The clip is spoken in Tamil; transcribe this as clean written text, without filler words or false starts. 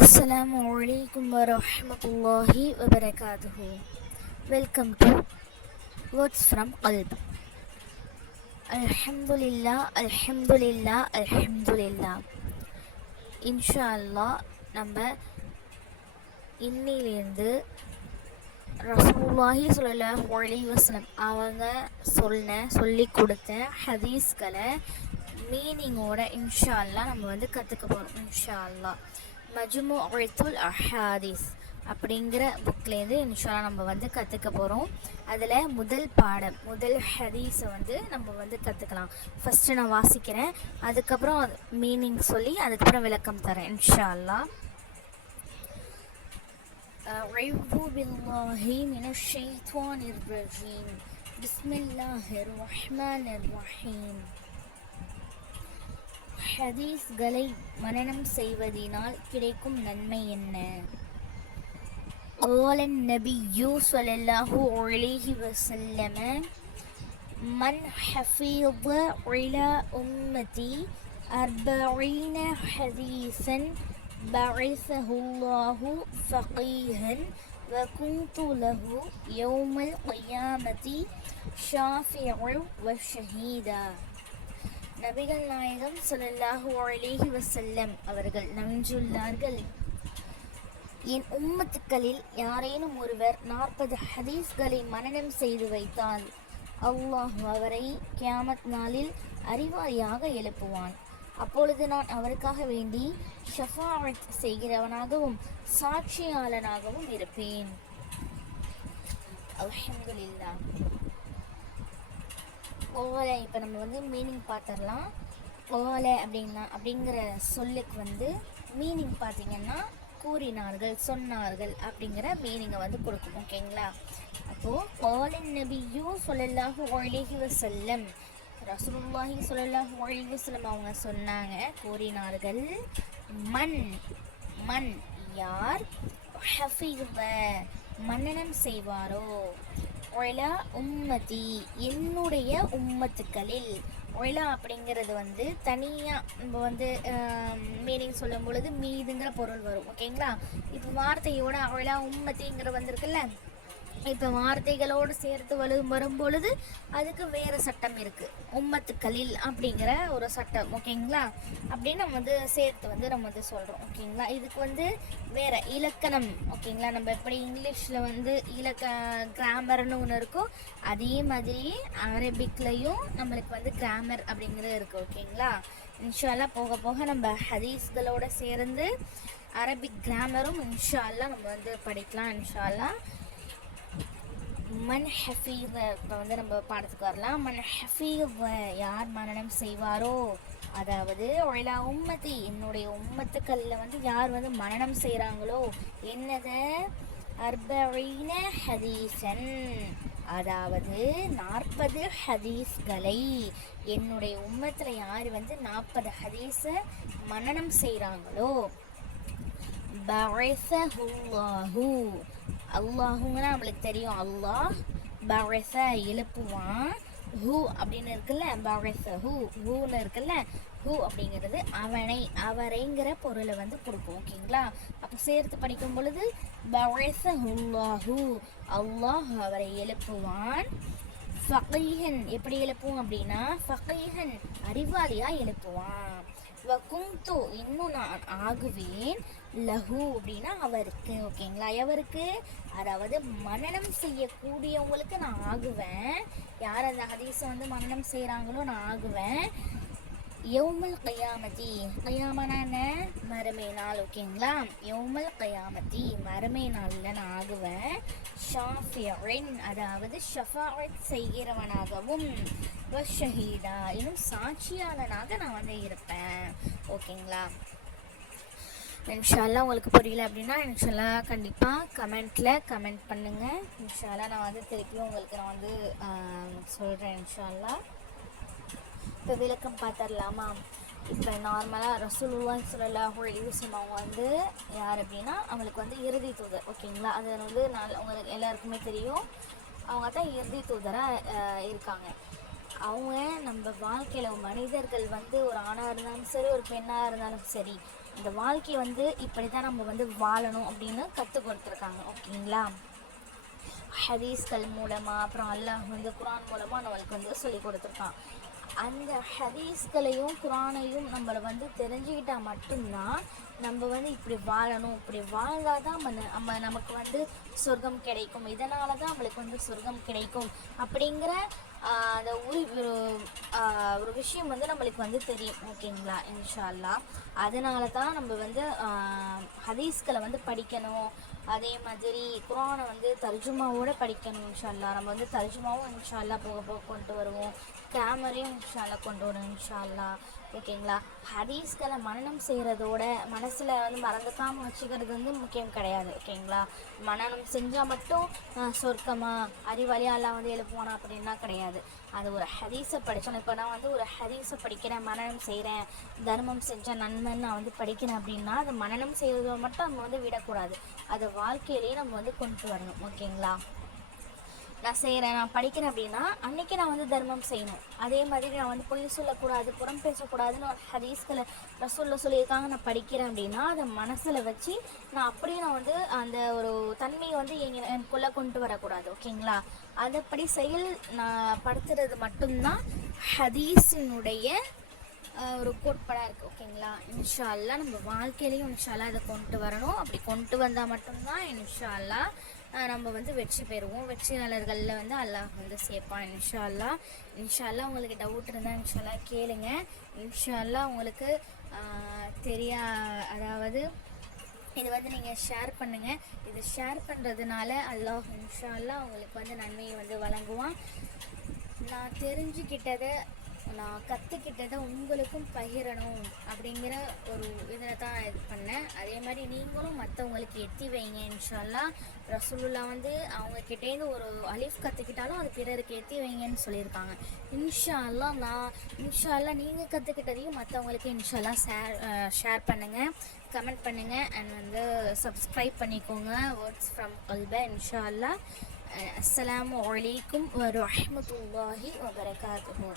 Assalamu alaikum wa rahmatullahi wa barakatuhu. Welcome to Words from Qalb. Alhamdulillah, Alhamdulillah, Alhamdulillah. இன்ஷா நம்ம இன்னிலேருந்து ரசூலுல்லாஹி ஸல்லல்லாஹு அலைஹி வஸல்லம் அவங்க சொல்லி கொடுத்த ஹதீஸ்களை மீனிங்கோட இன்ஷா நம்ம வந்து கற்றுக்க போகிறோம். இன்ஷா மஜ்முஅத்துல் அஹாதீஸ் அப்படிங்கிற புக்லேருந்து இன்ஷா நம்ம வந்து கற்றுக்க போகிறோம். அதில் முதல் பாடம், முதல் ஹதீஸை வந்து நம்ம வந்து கற்றுக்கலாம். ஃபஸ்ட்டு நான் வாசிக்கிறேன், அதுக்கப்புறம் மீனிங் சொல்லி அதுக்கப்புறம் விளக்கம் தரேன் இன்ஷா அல்லாஹ். أعوذ بالله من الشيطان الرجيم بسم الله الرحمن الرحيم. ஹதீஸ்களை மனனம் செய்வதினால் கிடைக்கும் நன்மை என்ன? قال النبي صلى الله عليه وسلم من حفظ على أمتي 40 حديثا بعثه الله فقيها وكنت له يوم القيامة شافعا وشهيدا. நபிகள் நாயகம் ஸல்லல்லாஹு அலைஹி வஸல்லம் அவர்கள் நம்பியுள்ளார்கள், என் உம்மத்துக்களில் யாரேனும் ஒருவர் 40 ஹதீஸ்களை மனனம் செய்து வைத்தால் அல்லாஹ் அவரை கியாமத் நாளில் அறிவாளியாக எழுப்புவான். அப்பொழுது நான் அவருக்காக வேண்டி ஷஃபாஅத் செய்கிறவனாகவும் சாட்சியாளனாகவும் இருப்பேன். அல்ஹம்துலில்லாஹ். ஓலை இப்போ நம்ம வந்து மீனிங் பார்த்துடலாம். ஓலை அப்படிங்கிற சொல்லுக்கு வந்து மீனிங் பார்த்தீங்கன்னா கூறினார்கள், சொன்னார்கள் அப்படிங்கிற மீனிங்கை வந்து கொடுக்கும். ஓகேங்களா? அப்போது காலன் நபியு ஸல்லல்லாஹு அலைஹி வஸல்லம், ரசூலுல்லாஹி ஸல்லல்லாஹு அலைஹி வஸல்லம் அவங்க சொன்னாங்க, கூறினார்கள். மன் யார், ஹஃபிஸ மன்னனம் செய்வாரோ, ஒலா உம்மதி என்னுடைய உம்மத்துக்களில். ஒலா அப்படிங்கிறது வந்து தனியாக நம்ம வந்து மீனிங் சொல்லும் பொழுது மீதுங்கிற பொருள் வரும். ஓகேங்களா? இப்போ வார்த்தையோட ஒலா உம்மத்திங்கிற வந்திருக்குல்ல, இப்போ வார்த்தைகளோடு சேர்த்து வரும் பொழுது அதுக்கு வேறு சட்டம் இருக்குது. உம்மத்துக்களில் அப்படிங்கிற ஒரு சட்டம். ஓகேங்களா? அப்படின்னு நம்ம வந்து சேர்த்து வந்து நம்ம வந்து சொல்கிறோம். ஓகேங்களா? இதுக்கு வந்து வேறு இலக்கணம். ஓகேங்களா? நம்ம எப்படி இங்கிலீஷில் வந்து கிராமர்னு ஒன்று இருக்கோ, அதே மாதிரி அரபிக்லையும் நம்மளுக்கு வந்து கிராமர் அப்படிங்கிறது இருக்குது. ஓகேங்களா? இன்ஷா அல்லாஹ் போக போக நம்ம ஹதீஸ்களோடு சேர்ந்து அரபிக் கிராமரும் இன்ஷா அல்லாஹ் நம்ம வந்து படிக்கலாம். இன்ஷா அல்லாஹ். மன் ஹஃபீஸ இப்போ வந்து நம்ம பாடத்துக்கு வரலாம். மன் ஹஃபீஸ யார் மனனம் செய்வாரோ, அதாவது ஒலா உம்மதி என்னுடைய உம்மத்துக்களில் வந்து யார் வந்து மனனம் செய்கிறாங்களோ, என்னது 40 ஹதீஸன், அதாவது 40 ஹதீஸ்களை என்னுடைய உம்மத்தில் யார் வந்து 40 ஹதீஸை மனனம் செய்கிறாங்களோ, பஅஸஹுல்லாஹு அல்லாஹுங்கன்னா நம்மளுக்கு தெரியும், அல்லாஹ் பஅஸ எழுப்புவான். ஹூ அப்படின்னு இருக்குல்ல, பஅஸஹு ஹூன்னு இருக்குல்ல, ஹூ அப்படிங்கிறது அவனை அவரைங்கிற பொருளை வந்து கொடுக்கும். ஓகேங்களா? அப்போ சேர்த்து படிக்கும் பொழுது பஅஸஹுல்லாஹு அல்லாஹ் அவரை எழுப்புவான். ஃபகீஹன் எப்படி எழுப்புவோம் அப்படின்னா, ஃபகீஹன் அறிவாளியாக எழுப்புவான். வகுந்து இன்னும் நான் ஆகுவேன், லஹு அப்படின்னா அவருக்கு. ஓகேங்களா? எவருக்கு? அதாவது மனனம் செய்யக்கூடியவங்களுக்கு நான் ஆகுவேன். யார் அந்த ஹதீஸை வந்து மனனம் செய்கிறாங்களோ நான் ஆகுவேன். யௌமல் கயாமதி, கயாமனா என்ன? மறுமை நாள். ஓகேங்களா? யௌமல் கயாமதி மறுமை நாளில் நான் ஆகுவேன். ஷாஃபியன் அதாவது ஷஃபாஅத் செய்கிறவனாகவும், வஷஹீதா இன்னும் சாட்சியாளனாக நான் வந்து இருப்பேன். ஓகேங்களா? இன்ஷால்லா உங்களுக்கு புரியல அப்படின்னா இன்ஷால்லா கண்டிப்பாக கமெண்ட் பண்ணுங்கள். இன்ஷால்லா நான் வந்து திருப்பியும் உங்களுக்கு நான் வந்து சொல்கிறேன். இன்ஷால்லா இப்போ விளக்கம் பார்த்துடலாமா? இப்போ நார்மலாக ரசூலுல்லாஹி ஸல்லல்லாஹு அலைஹி வஸல்லம் அவங்க வந்து யார் அப்படின்னா அவங்களுக்கு வந்து இறுதி தூதர். ஓகேங்களா? அது வந்து உங்களுக்கு எல்லாருக்குமே தெரியும், அவங்க தான் இறுதி தூதராக இருக்காங்க. அவங்க நம்ம வாழ்க்கையில் மனிதர்கள் வந்து ஒரு ஆணாக இருந்தாலும் சரி, ஒரு பெண்ணாக இருந்தாலும் சரி, இந்த வாழ்க்கையை வந்து இப்படி தான் நம்ம வந்து வாழணும் அப்படின்னு கற்றுக் கொடுத்துருக்காங்க. ஓகேங்களா? ஹதீஸ்கள் மூலமாக, அப்புறம் அல்லாஹ் வந்து குரான் மூலமாக நம்மளுக்கு வந்து சொல்லி கொடுத்துருக்கான். அந்த ஹதீஸ்களையும் குரானையும் நம்மளை வந்து தெரிஞ்சுக்கிட்டால் மட்டும்தான் நம்ம வந்து இப்படி வாழணும், இப்படி வாழ்ந்தால் தான் நமக்கு வந்து சொர்க்கம் கிடைக்கும், இதனால தான் நம்மளுக்கு வந்து சொர்க்கம் கிடைக்கும் அப்படிங்கிற அந்த ஒரு விஷயம் வந்து நம்மளுக்கு வந்து தெரியும். ஓகேங்களா? இன்ஷா அல்லாஹ். அதனால தான் நம்ம வந்து ஹதீஸ்களை வந்து படிக்கணும். அதே மாதிரி குரானை வந்து தர்ஜுமாவோடு படிக்கணும். இன்ஷா அல்லாஹ். நம்ம வந்து தர்ஜுமாவும் இன்ஷா அல்லாஹ் போக போக கொண்டு வருவோம். கிராமரையும் இன்ஷா அல்லாஹ் கொண்டு வருவோம் இன்ஷா அல்லாஹ். ஓகேங்களா? ஹதீஸ்களை மனனம் செய்கிறதோட மனசில் வந்து மறந்துக்காமல் வச்சுக்கிறது வந்து முக்கியம் கிடையாது. ஓகேங்களா? மனனம் செஞ்சால் மட்டும் சொர்க்கமா அறிவாளியாக எல்லாம் வந்து எழுப்புவானா அப்படின்னா கிடையாது. அது ஒரு ஹதீஸை படித்தோம். இப்போ நான் வந்து ஒரு ஹதீஸை படிக்கிறேன், மனனம் செய்கிறேன், தர்மம் செஞ்சால் நன்மைன்னு நான் வந்து படிக்கிறேன் அப்படின்னா அது மனனம் செய்கிறத மட்டும் நம்ம வந்து விடக்கூடாது, அது வாழ்க்கையிலேயே நம்ம வந்து கொண்டு வரணும். ஓகேங்களா? நான் செய்கிறேன், நான் படிக்கிறேன் அப்படின்னா அன்றைக்கி நான் வந்து தர்மம் செய்யணும். அதே மாதிரி நான் வந்து பொய் சொல்லக்கூடாது, புறம் பேசக்கூடாதுன்னு ஒரு ஹதீஸ்களை ரசூலில் சொல்லியிருக்காங்க. நான் படிக்கிறேன் அப்படின்னா அதை மனசில் வச்சு நான் அப்படியே நான் வந்து அந்த ஒரு தன்மையை வந்து எனக்குள்ளே கொண்டு வரக்கூடாது. ஓகேங்களா? அதைப்படி செயல் நான் படுத்துறது மட்டும்தான் ஹதீஸினுடைய ஒரு கோட்பாடாக இருக்குது. ஓகேங்களா? இன்ஷா அல்லாஹ் நம்ம வாழ்க்கையிலையும் இன்ஷா அல்லாஹ் அதை கொண்டு வரணும். அப்படி கொண்டு வந்தால் மட்டும்தான் இன்ஷா அல்லாஹ் நம்ம வந்து வெற்றி பெறுவோம். வெற்றியாளர்களில் வந்து அல்லாஹ் வந்து சேர்ப்பான் இன்ஷா அல்லாஹ். இன்ஷா அல்லாஹ் உங்களுக்கு டவுட் இருந்தால் இன்ஷா அல்லாஹ் கேளுங்க. இன்ஷா அல்லாஹ் உங்களுக்கு அதாவது இது வந்து நீங்கள் ஷேர் பண்ணுங்கள். இது ஷேர் பண்ணுறதுனால அல்லாஹ் இன்ஷா அல்லாஹ் உங்களுக்கு வந்து நன்மையை வந்து வழங்குவான். நான் தெரிஞ்சுக்கிட்டதை, நான் கற்றுக்கிட்டதை உங்களுக்கும் பகிரணும் அப்படிங்கிற ஒரு இதில் தான் இது பண்ணேன். அதே மாதிரி நீங்களும் மற்றவங்களுக்கு எத்தி வைங்க இன்ஷா அல்லாஹ். ரசூலுல்லாஹ் வந்து அவங்கக்கிட்டேருந்து ஒரு அலிஃப் கற்றுக்கிட்டாலும் அது பிறருக்கு எத்தி வைங்கன்னு சொல்லியிருக்காங்க. இன்ஷா அல்லாஹ் நீங்கள் கற்றுக்கிட்டதையும் மற்றவங்களுக்கு இன்ஷா அல்லாஹ் ஷேர் பண்ணுங்கள், கமெண்ட் பண்ணுங்கள், அண்ட் வந்து சப்ஸ்கிரைப் பண்ணிக்கோங்க. வேர்ட்ஸ் ஃப்ரம் கல்பா இன்ஷா அல்லாஹ். அஸ்ஸலாமு அலைக்கும் வரஹ்மத்துல்லாஹி வபரகாத்துஹு.